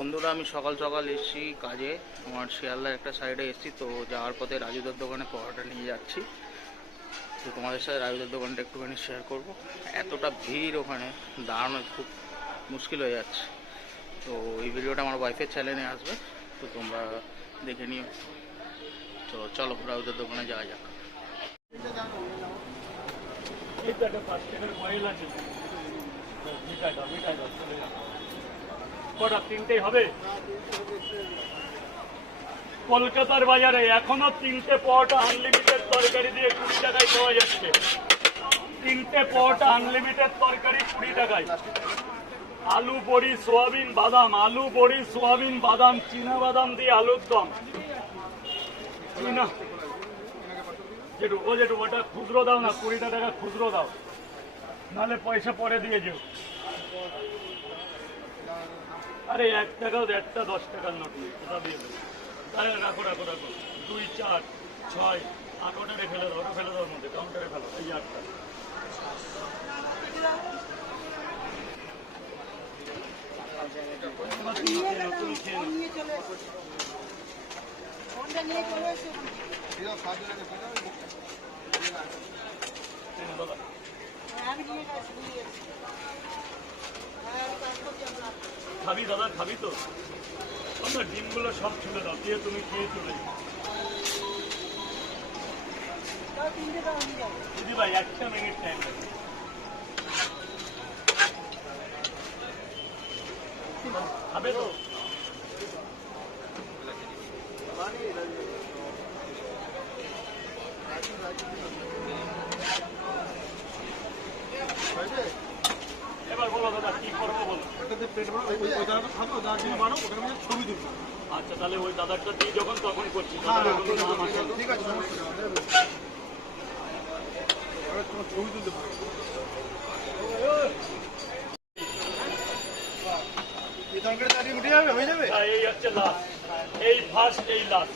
বন্ধুরা, আমি সকাল সকাল এসেছি কাজে। আমার শিয়ালদার একটা সাইডে এসেছি, তো যাওয়ার পথে রাজুদার দোকানে পরোটা নিয়ে যাচ্ছি। তো তোমাদের সাথে রাজুদার দোকানটা একটুখানি শেয়ার করব। এতটা ভিড় ওখানে, দাঁড়ানো খুব মুশকিল হয়ে যাচ্ছে। তো এই ভিডিওটা আমার ওয়াইফের চ্যানেলে আসবে, তো তোমরা দেখে নিও। তো চলো, রাজুদার দোকানে যাওয়া যাক। এই তো কটা তিনটেই হবে? কলকাতার বাজারে এখনও তিনটে পরোটা আনলিমিটেড তরকারি দিয়ে কুড়ি টাকায় পাওয়া যাচ্ছে। তিনটে পরোটা আনলিমিটেড তরকারি কুড়ি টাকায়। আলু, বড়ি, সোয়াবিন, বাদাম। আলু, বড়ি, সোয়াবিন, বাদাম, চীনা বাদাম দিয়ে আলুর দম। চীনা। ও যেটু ওটা খুচরো দাও না, কুড়িটা টাকা খুচরো দাও। নাহলে পয়সা পরে দিয়ে যেও। আরে এক টাকাও একটা দশ টাকার নোট নেই ওটা দিয়ে দেবো আরে রাখো রাখো রাখো। দুই চার ছয় আট ওটারে ফেলে দাও ওটা ফেলে দাও মধ্যে কাউন্টারে ফেলো এই আটটা। দাদা। খাবি দাদা, খাবি তো। আমরা ডিমগুলো সব ছুলে দাও, দিয়ে তুমি খেয়ে চলে দিদি ভাই, একটা মিনিট টাইম খাবে তো বলো দাদা কি করব বলো ছবি তুলবো। আচ্ছা তাহলে ওই দাদারটা দিয়ে যখন তখন করছি দাদার কোনো নাম আছে? না। ঠিক আছে তোমার ছবি তুলতে পারো। এই যাবে হয়ে ফার্স্ট এই লাস্ট